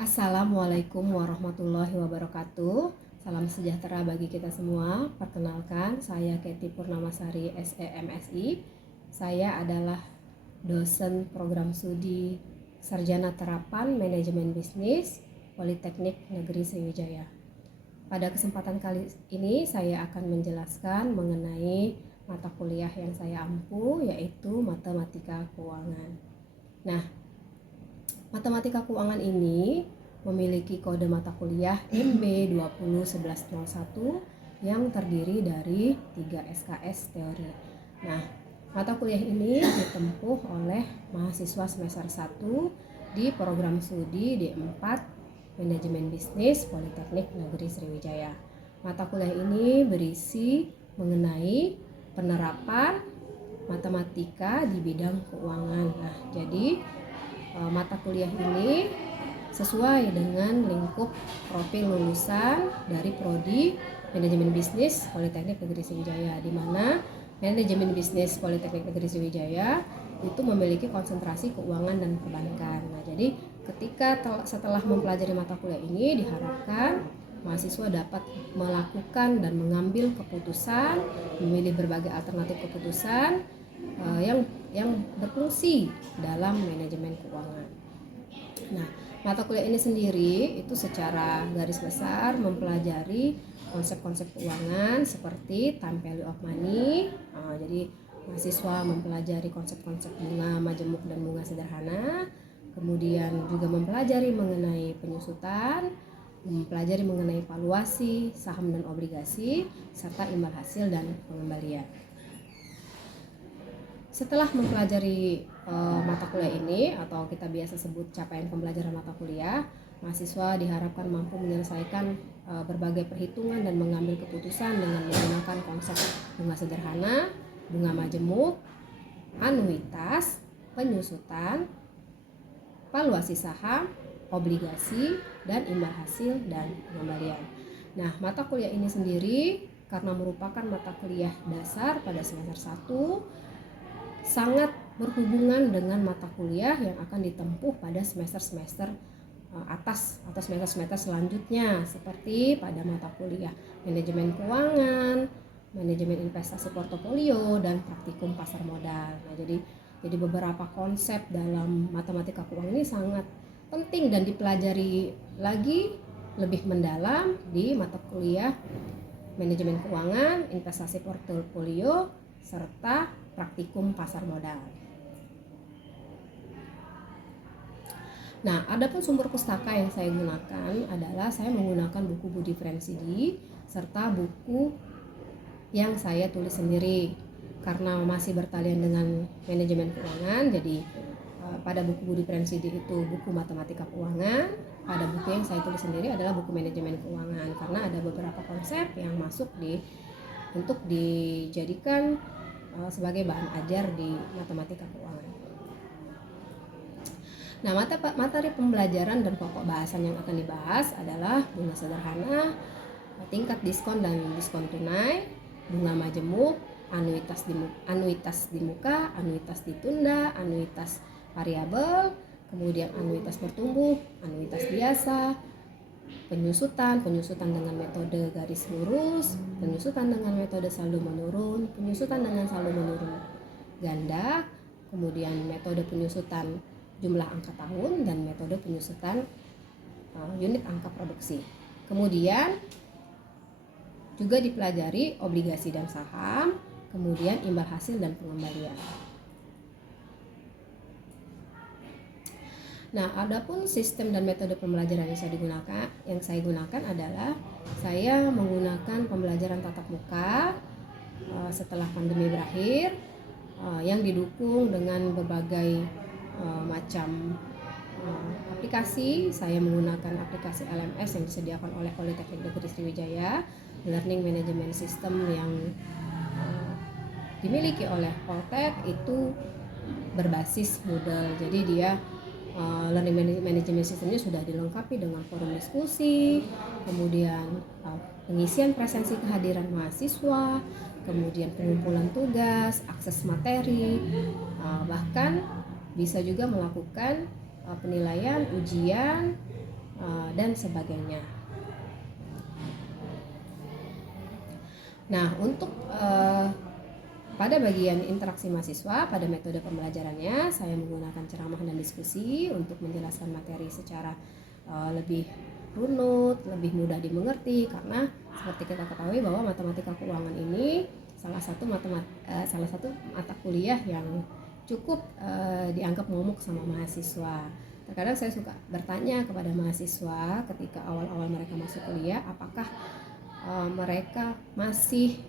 Assalamualaikum warahmatullahi wabarakatuh. Salam sejahtera bagi kita semua. Perkenalkan, saya Kety Purnamasari SEMSI. Saya adalah dosen program studi Sarjana Terapan Manajemen Bisnis Politeknik Negeri Sriwijaya. Pada kesempatan kali ini saya akan menjelaskan mengenai mata kuliah yang saya ampu, yaitu Matematika Keuangan. Nah, Matematika Keuangan ini memiliki kode mata kuliah MB201101 yang terdiri dari 3 SKS teori. Nah, mata kuliah ini ditempuh oleh mahasiswa semester 1 di program studi D4 Manajemen Bisnis Politeknik Negeri Sriwijaya. Mata kuliah ini berisi mengenai penerapan matematika di bidang keuangan. Nah, jadi mata kuliah ini sesuai dengan lingkup profil lulusan dari Prodi Manajemen Bisnis Politeknik Negeri Sriwijaya, di mana Manajemen Bisnis Politeknik Negeri Sriwijaya itu memiliki konsentrasi keuangan dan perbankan. Nah, jadi setelah mempelajari mata kuliah ini diharapkan mahasiswa dapat melakukan dan mengambil keputusan, memilih berbagai alternatif keputusan yang berfungsi dalam manajemen keuangan. Nah, mata kuliah ini sendiri itu secara garis besar mempelajari konsep-konsep keuangan seperti time value of money. Jadi mahasiswa mempelajari konsep-konsep bunga majemuk dan bunga sederhana, kemudian juga mempelajari mengenai penyusutan, mempelajari mengenai valuasi saham dan obligasi, serta imbal hasil dan pengembalian. Setelah mempelajari mata kuliah ini, atau kita biasa sebut capaian pembelajaran mata kuliah, mahasiswa diharapkan mampu menyelesaikan berbagai perhitungan dan mengambil keputusan dengan menggunakan konsep bunga sederhana, bunga majemuk, anuitas, penyusutan, valuasi saham, obligasi, dan imbal hasil dan pengembalian. Nah, mata kuliah ini sendiri karena merupakan mata kuliah dasar pada semester 1, sangat berhubungan dengan mata kuliah yang akan ditempuh pada semester-semester atas atau semester-semester selanjutnya, seperti pada mata kuliah manajemen keuangan, manajemen investasi portofolio, dan praktikum pasar modal. Nah, jadi beberapa konsep dalam matematika keuangan ini sangat penting dan dipelajari lagi lebih mendalam di mata kuliah manajemen keuangan, investasi portofolio, serta praktikum pasar modal. Nah, adapun sumber pustaka yang saya gunakan adalah saya menggunakan buku Budi Friendsidi serta buku yang saya tulis sendiri. Karena masih bertalian dengan manajemen keuangan, jadi pada buku Budi Friendsidi itu buku matematika keuangan, pada buku yang saya tulis sendiri adalah buku manajemen keuangan, karena ada beberapa konsep yang masuk untuk dijadikan sebagai bahan ajar di matematika keuangan. Nah, materi pembelajaran dan pokok bahasan yang akan dibahas adalah bunga sederhana, tingkat diskon dan diskon tunai, bunga majemuk, anuitas di muka, anuitas ditunda, anuitas variabel, kemudian anuitas bertumbuh, anuitas biasa, penyusutan dengan metode garis lurus, penyusutan dengan metode saldo menurun, penyusutan dengan saldo menurun ganda, kemudian metode penyusutan jumlah angka tahun, dan metode penyusutan unit angka produksi. Kemudian juga dipelajari obligasi dan saham, kemudian imbal hasil dan pengembalian. Nah, adapun sistem dan metode pembelajaran yang saya gunakan adalah saya menggunakan pembelajaran tatap muka setelah pandemi berakhir, yang didukung dengan berbagai macam aplikasi. Saya menggunakan aplikasi LMS yang disediakan oleh Politeknik Negeri Sriwijaya, Learning Management System yang dimiliki oleh Poltek itu berbasis Moodle. Jadi dia learning management sistemnya sudah dilengkapi dengan forum diskusi, kemudian pengisian presensi kehadiran mahasiswa, kemudian pengumpulan tugas, akses materi, bahkan bisa juga melakukan penilaian, ujian, dan sebagainya. Nah, untuk pada bagian interaksi mahasiswa, pada metode pembelajarannya, saya menggunakan ceramah dan diskusi untuk menjelaskan materi secara lebih runut, lebih mudah dimengerti, karena seperti kita ketahui bahwa matematika keuangan ini salah satu mata kuliah yang cukup dianggap momok sama mahasiswa. Terkadang saya suka bertanya kepada mahasiswa ketika awal-awal mereka masuk kuliah, apakah mereka masih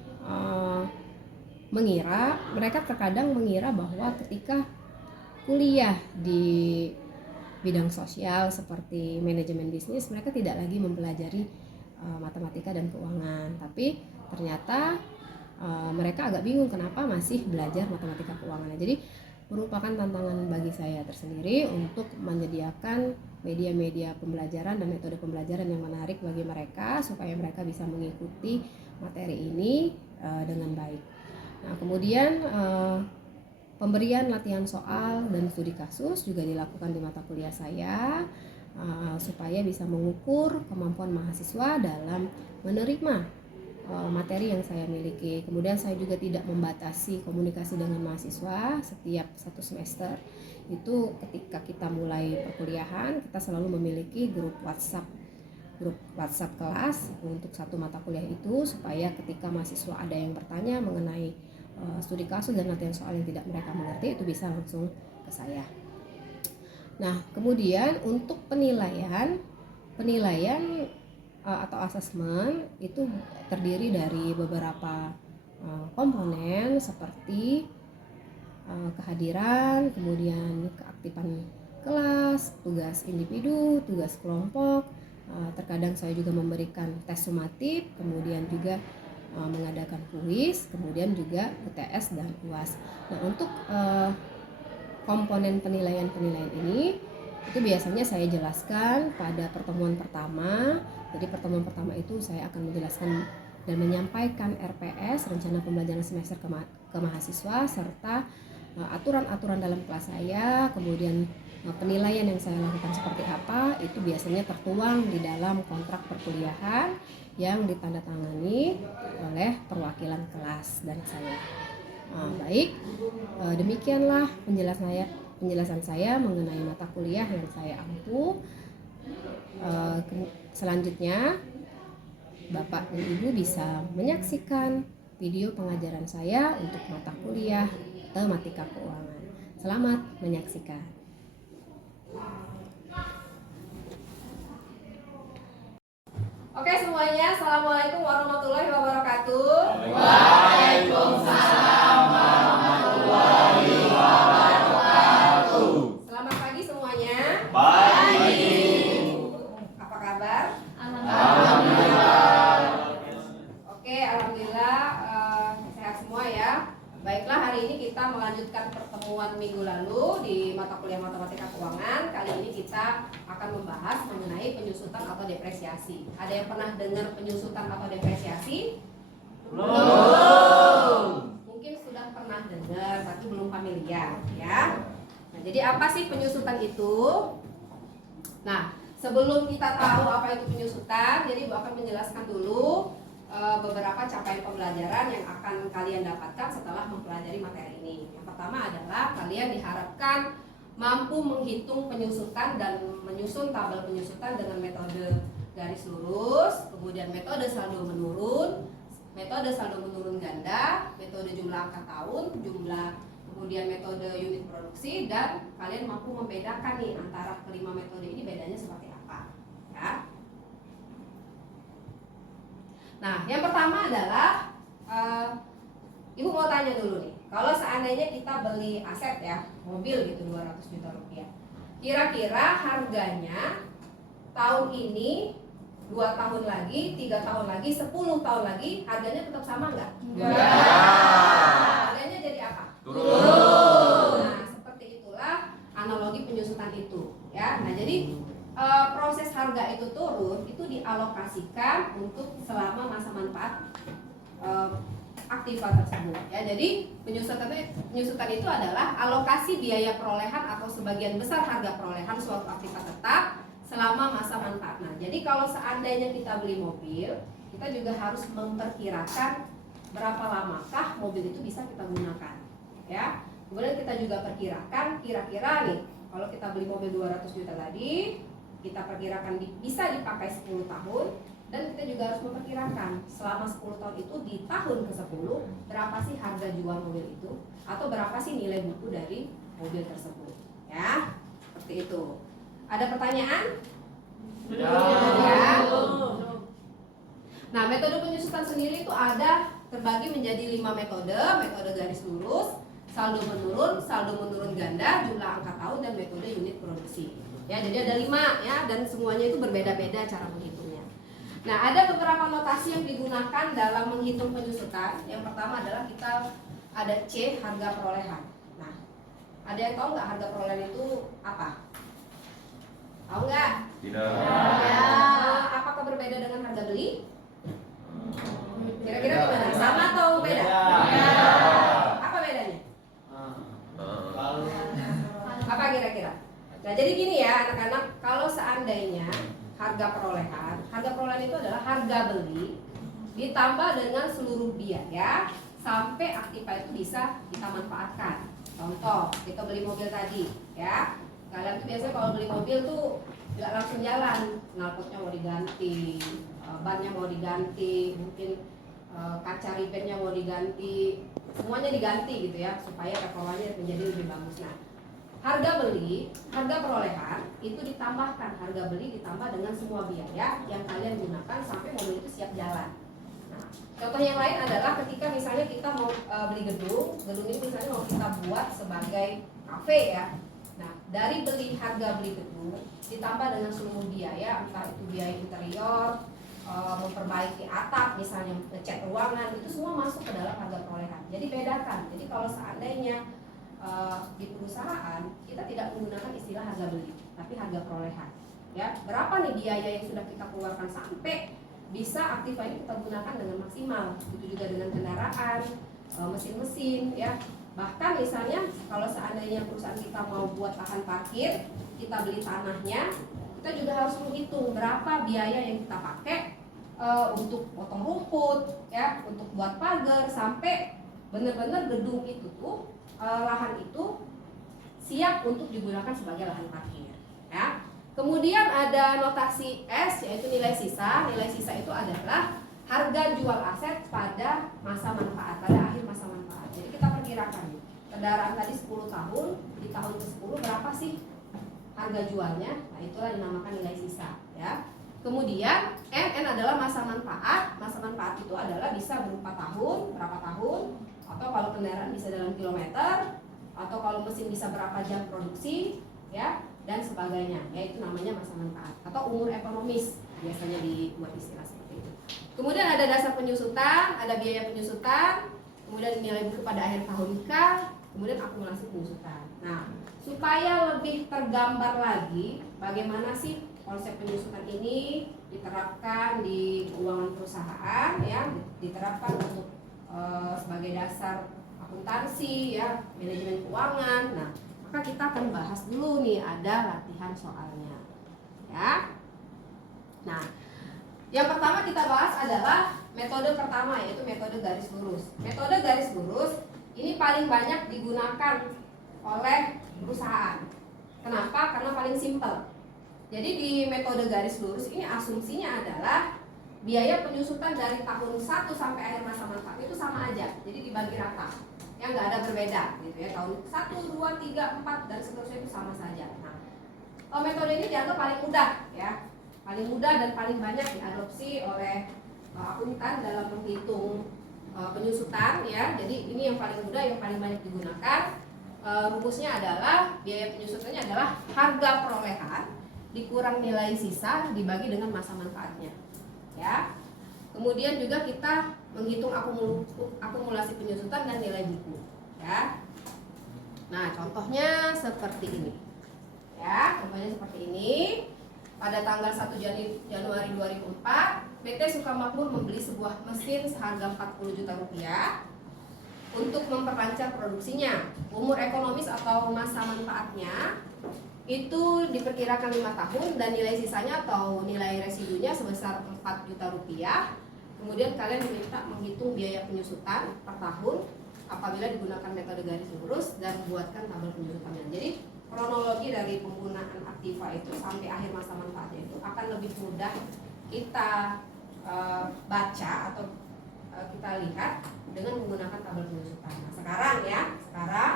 mereka terkadang mengira bahwa ketika kuliah di bidang sosial seperti manajemen bisnis, mereka tidak lagi mempelajari matematika dan keuangan. Tapi ternyata mereka agak bingung kenapa masih belajar matematika keuangan. Jadi merupakan tantangan bagi saya tersendiri untuk menyediakan media-media pembelajaran dan metode pembelajaran yang menarik bagi mereka supaya mereka bisa mengikuti materi ini dengan baik. Nah, kemudian pemberian latihan soal dan studi kasus juga dilakukan di mata kuliah saya supaya bisa mengukur kemampuan mahasiswa dalam menerima materi yang saya miliki. Kemudian saya juga tidak membatasi komunikasi dengan mahasiswa setiap satu semester. Itu ketika kita mulai perkuliahan, kita selalu memiliki grup WhatsApp kelas untuk satu mata kuliah itu, supaya ketika mahasiswa ada yang bertanya mengenai studi kasus dan latihan soal yang tidak mereka mengerti, itu bisa langsung ke saya. Nah, kemudian untuk penilaian atau asesmen itu terdiri dari beberapa komponen seperti kehadiran, kemudian keaktifan kelas, tugas individu, tugas kelompok. Terkadang saya juga memberikan tes sumatif, kemudian juga mengadakan kuis, kemudian juga UTS dan UAS. Nah, untuk komponen penilaian ini itu biasanya saya jelaskan pada pertemuan pertama. Jadi pertemuan pertama itu saya akan menjelaskan dan menyampaikan RPS, rencana pembelajaran semester ke mahasiswa, serta aturan-aturan dalam kelas saya, kemudian penilaian yang saya lakukan seperti apa, itu biasanya tertuang di dalam kontrak perkuliahan yang ditandatangani oleh perwakilan kelas dan saya. Baik, demikianlah penjelasan saya mengenai mata kuliah yang saya ampu. Selanjutnya, Bapak dan Ibu bisa menyaksikan video pengajaran saya untuk mata kuliah matematika keuangan. Selamat menyaksikan. Oke semuanya, Assalamualaikum warahmatullahi wabarakatuh. Waalaikumsalam warahmatullahi wabarakatuh. Selamat pagi semuanya. Pagi. Apa kabar? Alhamdulillah. Oke, alhamdulillah sehat semua ya. Baiklah, hari ini kita melanjutkan pertemuan minggu lalu di mata kuliah matematika keuangan. Kali ini kita akan membahas mengenai penyusutan atau depresiasi. Ada yang pernah dengar penyusutan atau depresiasi? Belum. Mungkin sudah pernah dengar tapi belum familiar ya. Nah, jadi apa sih penyusutan itu? Nah, sebelum kita tahu apa itu penyusutan, jadi Bu akan menjelaskan dulu beberapa capaian pembelajaran yang akan kalian dapatkan setelah mempelajari materi ini. Yang pertama adalah kalian diharapkan mampu menghitung penyusutan dan menyusun tabel penyusutan dengan metode garis lurus, kemudian metode saldo menurun ganda, metode jumlah angka tahun, kemudian metode unit produksi, dan kalian mampu membedakan nih antara kelima metode ini bedanya seperti apa ya. Nah, yang pertama adalah Ibu mau tanya dulu nih, kalau seandainya kita beli aset ya, mobil gitu 200 juta rupiah, kira-kira harganya tahun ini, 2 tahun lagi, 3 tahun lagi, 10 tahun lagi, harganya tetap sama nggak? Enggak. Harganya jadi apa? Turun. Nah, seperti itulah analogi penyusutan itu ya. Nah, jadi proses harga itu turun itu dialokasikan untuk selama masa manfaat aktiva tersebut ya. Jadi penyusutan itu adalah alokasi biaya perolehan atau sebagian besar harga perolehan suatu aktiva tetap selama masa manfaat. Nah, jadi kalau seandainya kita beli mobil, kita juga harus memperkirakan berapa lamakah mobil itu bisa kita gunakan, ya. Kemudian kita juga perkirakan kira-kira nih, kalau kita beli mobil 200 juta tadi, kita perkirakan bisa dipakai 10 tahun, dan kita juga harus memperkirakan selama 10 tahun itu di tahun ke-10 berapa sih harga jual mobil itu, atau berapa sih nilai buku dari mobil tersebut, ya. Seperti itu. Ada pertanyaan? Ya. Nah, metode penyusutan sendiri itu ada terbagi menjadi 5 metode. Metode garis lurus, saldo menurun ganda, jumlah angka tahun, dan metode unit produksi. Ya, jadi ada 5 ya, dan semuanya itu berbeda-beda cara menghitungnya. Nah, ada beberapa notasi yang digunakan dalam menghitung penyusutan. Yang pertama adalah kita ada C, harga perolehan. Nah, ada yang tahu nggak harga perolehan itu apa? Tahu nggak? Tidak. Ya, apakah berbeda dengan harga beli? Kira-kira gimana? Sama atau beda? Ya. Apa bedanya? Apa kira-kira? Nah, jadi gini ya anak-anak, kalau seandainya harga perolehan itu adalah harga beli ditambah dengan seluruh biaya sampai aktiva itu bisa kita manfaatkan. Contoh, kita beli mobil tadi, ya. Kalian tuh biasanya kalau beli mobil tuh nggak langsung jalan, knalpotnya mau diganti, bannya mau diganti, mungkin kaca ribetnya mau diganti, semuanya diganti gitu ya, supaya performanya menjadi lebih bagus. Nah, harga perolehan itu ditambahkan, harga beli ditambah dengan semua biaya yang kalian gunakan sampai mobil itu siap jalan. Nah, contoh yang lain adalah ketika misalnya kita mau beli gedung ini misalnya mau kita buat sebagai kafe ya. Nah, dari harga beli gedung ditambah dengan seluruh biaya, entah itu biaya interior, memperbaiki atap, misalnya ngecat ruangan, itu semua masuk ke dalam harga perolehan. Jadi bedakan. Jadi kalau seandainya di perusahaan kita tidak menggunakan istilah harga beli, tapi harga perolehan. Ya, berapa nih biaya yang sudah kita keluarkan sampai bisa aktiva ini kita gunakan dengan maksimal. Itu juga dengan kendaraan, mesin-mesin, ya. Bahkan misalnya kalau seandainya perusahaan kita mau buat lahan parkir, kita beli tanahnya, kita juga harus menghitung berapa biaya yang kita pakai untuk potong rumput, ya, untuk buat pagar, sampai benar-benar gedung itu tuh lahan itu siap untuk digunakan sebagai lahan parkir, ya. Kemudian ada notasi S, yaitu nilai sisa. Nilai sisa itu adalah harga jual aset pada masa manfaat, pada akhir masa manfaat. Jadi kita perkirakan kendaraan tadi 10 tahun, di tahun ke-10 berapa sih harga jualnya? Nah, itulah yang dinamakan nilai sisa, ya. Kemudian N adalah masa manfaat. Masa manfaat itu adalah bisa berupa tahun, berapa tahun, atau kalau kendaraan bisa dalam kilometer, atau kalau mesin bisa berapa jam produksi, ya, dan sebagainya. Ya, itu namanya masa manfaat atau umur ekonomis, biasanya dibuat istilah seperti itu. Kemudian ada dasar penyusutan, ada biaya penyusutan, kemudian nilai buku pada akhir tahun K, kemudian akumulasi penyusutan. Nah, supaya lebih tergambar lagi bagaimana sih konsep penyusutan ini diterapkan di keuangan perusahaan, ya, diterapkan untuk sebagai dasar akuntansi, ya, manajemen keuangan. Nah, maka kita akan bahas dulu nih, ada latihan soalnya, ya. Nah, yang pertama kita bahas adalah metode pertama, yaitu metode garis lurus. Metode garis lurus ini paling banyak digunakan oleh perusahaan. Kenapa? Karena paling simpel. Jadi di metode garis lurus ini asumsinya adalah biaya penyusutan dari tahun 1 sampai akhir masa manfaat itu sama aja. Jadi dibagi rata. Yang nggak ada berbeda gitu ya. Tahun 1, 2, 3, 4 dan seterusnya itu sama saja. Nah, metode ini dianggap paling mudah, ya. Paling mudah dan paling banyak diadopsi oleh akuntan dalam menghitung penyusutan, ya. Jadi ini yang paling mudah, yang paling banyak digunakan. Rumusnya adalah biaya penyusutannya adalah harga perolehan dikurang nilai sisa dibagi dengan masa manfaatnya, ya. Kemudian juga kita menghitung akumulasi penyusutan dan nilai buku, ya. Nah, contohnya seperti ini, ya. Contohnya seperti ini. Pada tanggal 1 Januari 2004, PT Sukamakmur membeli sebuah mesin seharga 40 juta rupiah untuk memperlancar produksinya. Umur ekonomis atau masa manfaatnya itu diperkirakan 5 tahun dan nilai sisanya atau nilai residunya sebesar 4 juta rupiah. Kemudian kalian diminta menghitung biaya penyusutan per tahun apabila digunakan metode garis lurus dan buatkan tabel penyusutannya. Jadi kronologi dari penggunaan Aktiva itu sampai akhir masa manfaatnya itu akan lebih mudah kita baca atau kita lihat dengan menggunakan tabel penyusutan. Nah, sekarang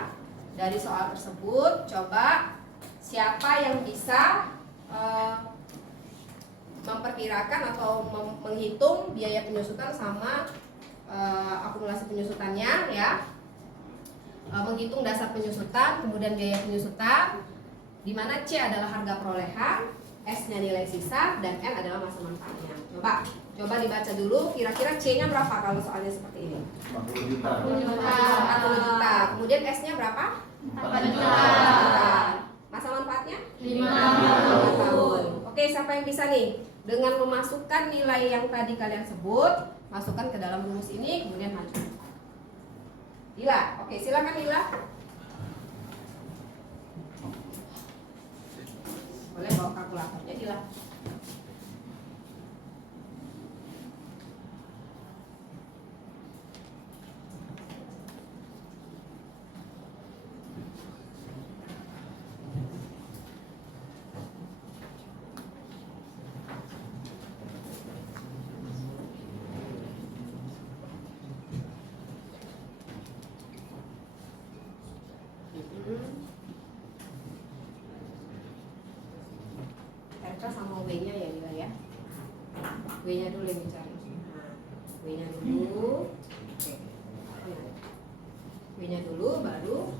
dari soal tersebut coba siapa yang bisa memperkirakan atau menghitung biaya penyusutan sama akumulasi penyusutannya ya, menghitung dasar penyusutan, kemudian biaya penyusutan, di mana C adalah harga perolehan, S-nya nilai sisa, dan N adalah masa manfaatnya. Coba dibaca dulu, kira-kira C-nya berapa kalau soalnya seperti ini? 40 juta. 40 juta. Kemudian S-nya berapa? 4 juta. Masa manfaatnya? 5 tahun. Oke, siapa yang bisa nih? Dengan memasukkan nilai yang tadi kalian sebut, masukkan ke dalam rumus ini, kemudian maju. Dila, oke silakan Dila. Boleh bawa kalkulatornya Dila. RK sama W-nya ya Dila ya. W-nya dulu yang dicari. Nah, W-nya dulu. Oke. W-nya dulu baru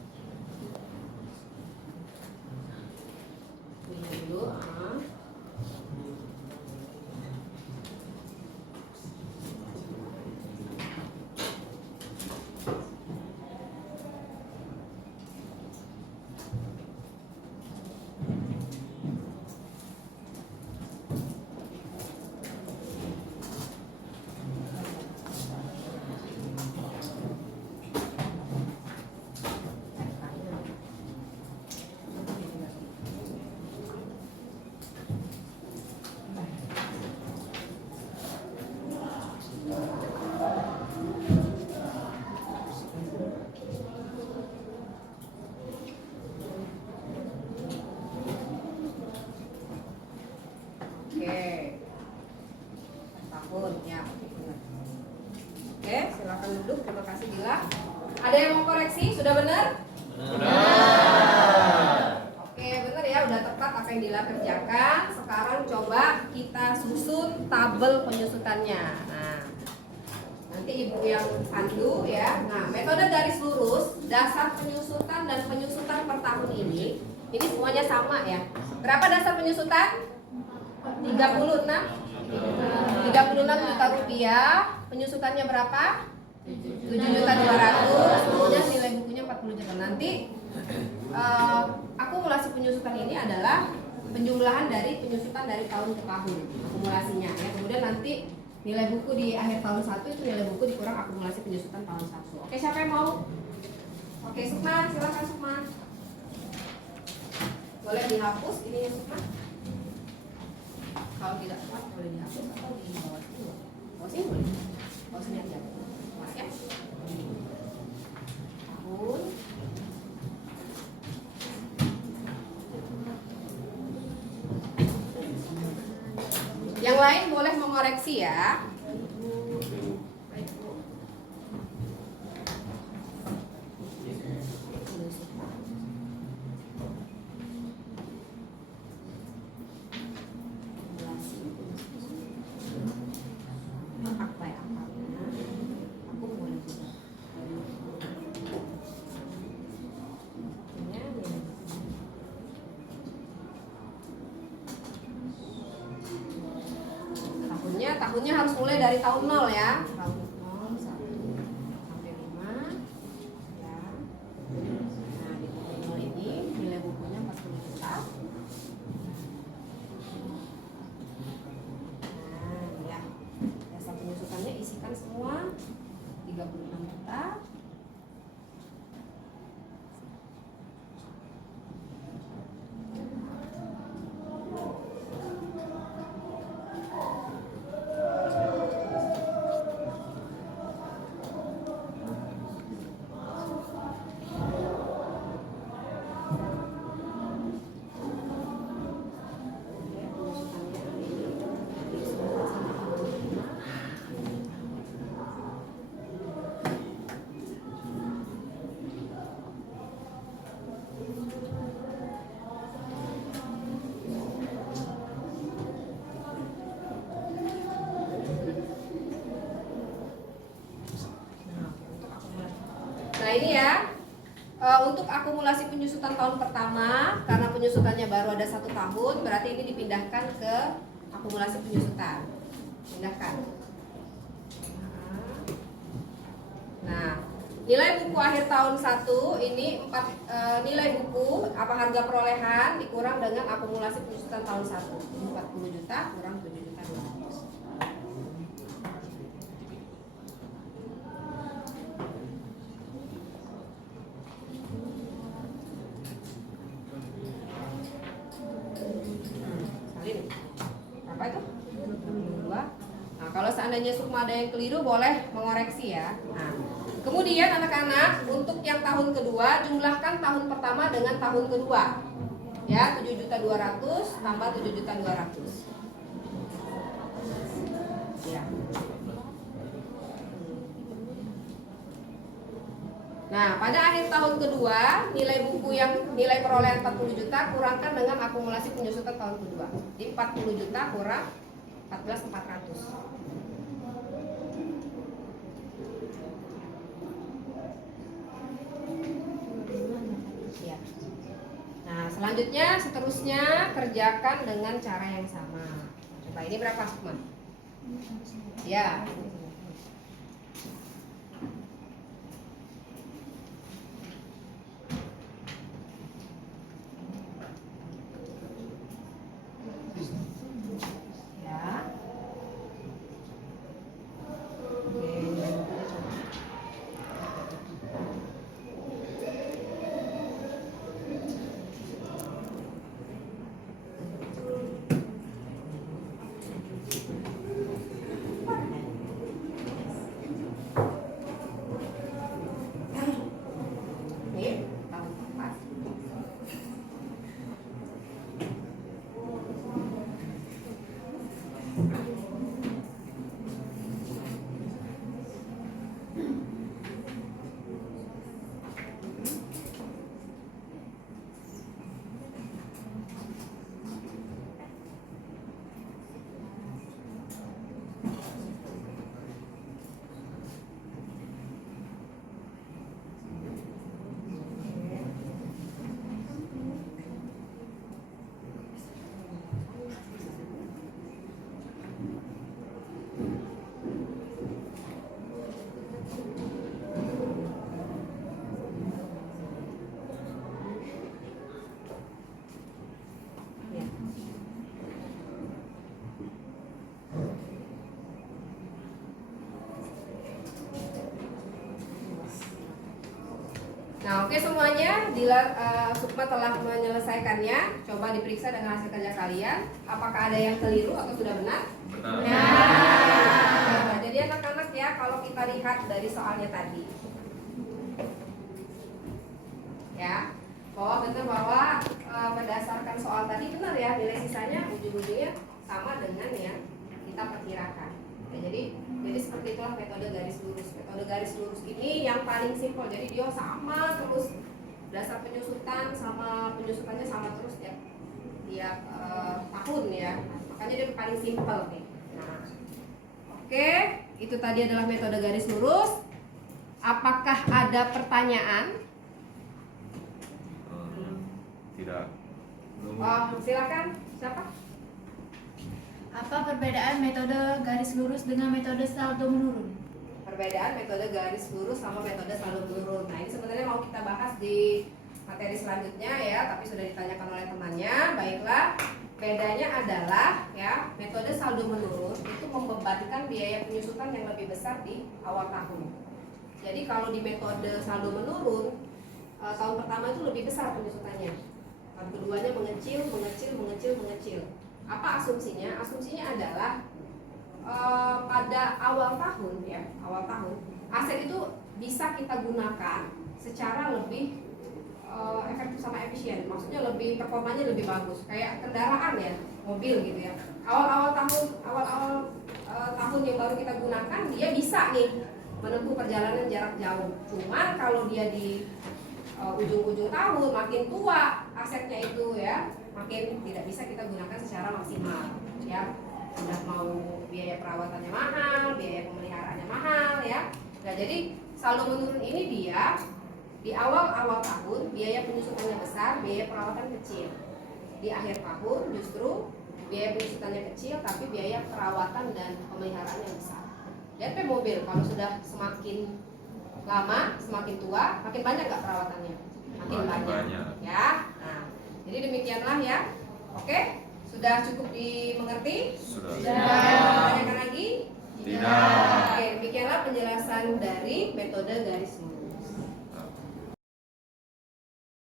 W-nya dulu. Oke, silakan duduk. Terima kasih Dila. Ada yang mau koreksi? Sudah benar? Benar. Oke, benar ya. Udah tepat apa yang Dila kerjakan. Sekarang coba kita susun tabel penyusutannya. Nah, nanti ibu yang pandu ya. Nah, metode garis lurus, dasar penyusutan dan penyusutan per tahun ini semuanya sama ya. Berapa dasar penyusutan? 36 juta rupiah. Penyusutannya berapa? 7.200.000. Kemudian nilai bukunya 40 juta. Nanti akumulasi penyusutan ini adalah penjumlahan dari penyusutan dari tahun ke tahun, akumulasinya ya. Kemudian nanti nilai buku di akhir tahun 1 itu nilai buku dikurang akumulasi penyusutan tahun 1. Oke, siapa yang mau? Oke, Sukma, silakan Sukma. Boleh dihapus ini Sukma. Kalau tidak kuat boleh dihapus atau di bawah sini. Bawah sini boleh. Bawah sini aja. Kuat ya. Tahun. Yang lain boleh mengoreksi ya. Tahunnya harus mulai dari tahun 0 ya. Tahun 0, 1 sampai 5 ya. Nah, di tahun 0 ini nilai bukunya 40 juta. Nah, ya. Dasar penyusutannya isikan semua 36 juta. ini ya. Untuk akumulasi penyusutan tahun pertama, karena penyusutannya baru ada 1 tahun, berarti ini dipindahkan ke akumulasi penyusutan. Pindahkan. Nah, nilai buku akhir tahun 1 ini nilai buku harga perolehan dikurang dengan akumulasi penyusutan tahun 1. 40 juta kurang 7 juta 200. Berapa itu? 22. Nah, kalau seandainya Sukma ada yang keliru boleh mengoreksi ya. Nah, kemudian anak-anak untuk yang tahun kedua jumlahkan tahun pertama dengan tahun kedua. Ya, 7.200.000 tambah 7.200.000. Ya. Nah, pada akhir tahun kedua, nilai buku yang nilai perolehan 40 juta kurangkan dengan akumulasi penyusutan tahun kedua. Jadi 40 juta kurang 14.400. Ya. Nah, seterusnya kerjakan dengan cara yang sama. Coba ini berapa, Sukma? Ya. Nah, oke semuanya, Sukma telah menyelesaikannya. Coba diperiksa dengan hasil kerja kalian. Apakah ada yang keliru atau sudah benar? Benar. Nah, jadi anak-anak ya, kalau kita lihat dari soalnya tadi, ya, bahwa berdasarkan soal tadi benar ya, nilai sisanya ujung-ujungnya sama dengan yang kita perkirakan. Ya, jadi seperti itulah metode garis lurus. Metode garis lurus ini yang paling simpel. Jadi dia sama terus, dasar penyusutan sama penyusutannya sama terus ya tiap tahun ya. Makanya dia paling simpel nih. Nah, oke, itu tadi adalah metode garis lurus. Apakah ada pertanyaan? Tidak. Silakan. Siapa? Apa perbedaan metode garis lurus dengan metode saldo menurun? Perbedaan metode garis lurus sama metode saldo menurun. Nah, ini sebenarnya mau kita bahas di materi selanjutnya ya, tapi sudah ditanyakan oleh temannya. Baiklah, bedanya adalah ya, metode saldo menurun itu membebankan biaya penyusutan yang lebih besar di awal tahun. Jadi kalau di metode saldo menurun, tahun pertama itu lebih besar penyusutannya. Tahun keduanya mengecil. Apa asumsinya? Asumsinya adalah pada awal tahun ya, aset itu bisa kita gunakan secara lebih efektif sama efisien. Maksudnya lebih performanya lebih bagus. Kayak kendaraan ya, mobil gitu ya. Awal tahun yang baru kita gunakan, dia bisa nih menempuh perjalanan jarak jauh. Cuman kalau dia di ujung-ujung tahun makin tua asetnya itu ya, makin tidak bisa kita gunakan secara maksimal ya. Sudah mau biaya perawatannya mahal, biaya pemeliharaannya mahal ya. Nah, jadi saldo menurun ini dia Di awal-awal tahun biaya penyusutannya besar, biaya perawatan kecil. Di akhir tahun justru biaya penyusutannya kecil, tapi biaya perawatan dan pemeliharaan yang besar. DP mobil kalau sudah semakin lama, semakin tua, makin banyak nggak perawatannya? Makin banyak. Ya. Nah, jadi demikianlah ya. Oke, sudah cukup dimengerti? Sudah. Tanyakan lagi? Tidak. Oke, demikianlah penjelasan dari metode garis lurus.